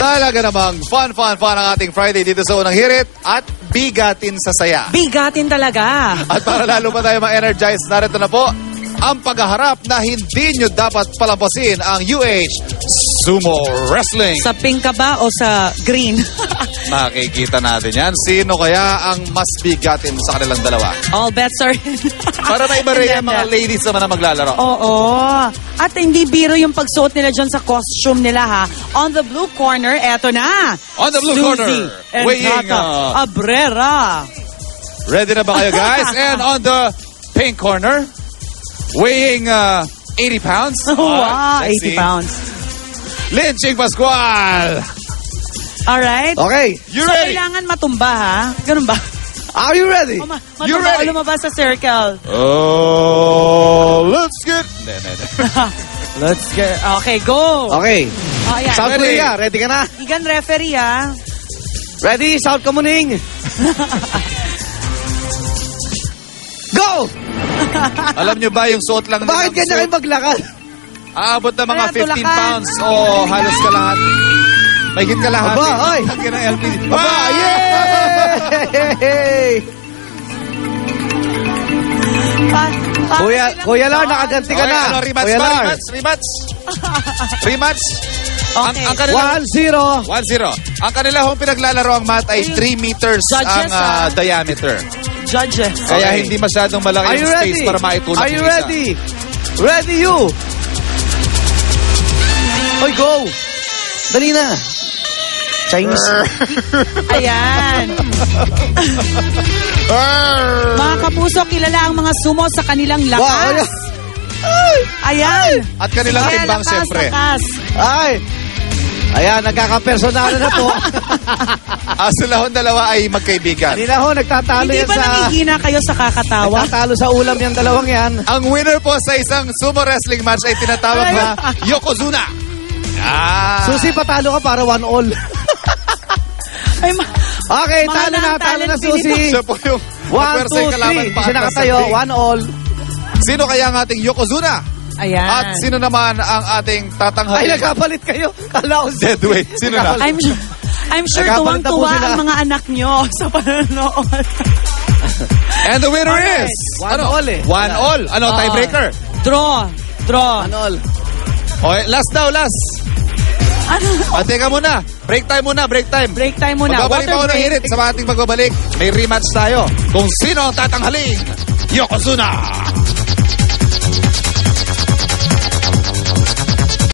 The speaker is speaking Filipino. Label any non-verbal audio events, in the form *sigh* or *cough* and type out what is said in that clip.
Talaga namang fun, fun, fun ang ating Friday dito sa Unang Hirit at bigatin sa saya. Bigatin talaga. At para lalo pa tayo ma-energize, narito na po ang paghaharap na hindi nyo dapat palampasin ang UH Sumo Wrestling. Sa pink ka ba o sa green? *laughs* Makikita natin yan. Sino kaya ang mas bigatin sa kanilang dalawa? All bets are in. *laughs* Para may iba rin ang mga ladies naman na maglalaro. Oo. At hindi biro yung pagsuot nila dyan sa costume nila ha. On the blue corner, eto na. On the blue Suzy corner, and weighing, Tata uh, Abrera. Ready na ba kayo guys? *laughs* And on the pink corner, weighing uh, 80 pounds. wow, Alright, let's 80 see. Pounds. Lynching Pascual. Alright. Okay, You so, ready? kailangan matumba ha? Ganun ba? are you ready? O, ma- You matumba ready? o lumabas sa circle. Oh, let's get... *laughs* Let's get... Okay, go. Okay. Oh, ayan. South Ready? Korea, ready ka na? Igan referee ha. Ready, South Kamuning? *laughs* Go! Alam nyo ba yung suot lang Bakit kanya kayo maglakad? Aabot na mga Kaya 15 tulakan. pounds o halos kalahat. Mahigit kalahati. Aba, oy. Ang ng LPD. Aba, yay! Pa- pa- Kuya, Kuya Lar, nakaganti ka Okay, na. ano, rematch Kuya ba? Lar. Rematch? Rematch? *laughs* Rematch? Ang, Okay. ang kanila, 1-0. 1-0. Ang kanila hong pinaglalaro ang mat ay 3 meters Judges, ang ah, ah. diameter. Judges. Kaya Okay. hindi masyadong malaki you space ready? para maitulak Are you yung isa. ready? Ready you? Oy, go! Dali na. Chinese. *laughs* Ayan. mga kapuso, kilala ang mga sumo sa kanilang Wow, lakas. Ayan. At kanilang Kaya timbang, lakas, siyempre. lakas. Ay! Ayan, nagkakapersonal na po. *laughs* Ah, sila hong dalawa ay magkaibigan. Kanina ho, nagtatalo Hindi yan ba sa... nangihina kayo sa kakatawa? Nagtatalo sa ulam yung dalawang yan. Ang winner po sa isang sumo wrestling match ay tinatawag na Yokozuna. Ah. Susi, patalo ka para one all. *laughs* Ay, ma- Okay, Mga talo na, talo na. Susi. Siya po yung One, two, three. Siya nakatayo, one all. Sino kaya ang ating Yokozuna? Ayan. At sino naman ang ating Ay, tatanghali? nagkapalit kayo. Kala ko si- Deadweight. Sino na? I'm sure, I'm sure tuwang-tuwa ang mga anak nyo *laughs* sa panonood. And the winner Alright. is... One all eh. One all. Ano, Oo. tiebreaker? Draw. Draw. One all. Okay, last daw, last. Ano? Ah, teka muna. Break time muna, break time. Break time muna. Magbabalik pa ako Water ng hirit sa ating pagbabalik. May rematch tayo. Kung sino ang tatanghaling, Yokozuna!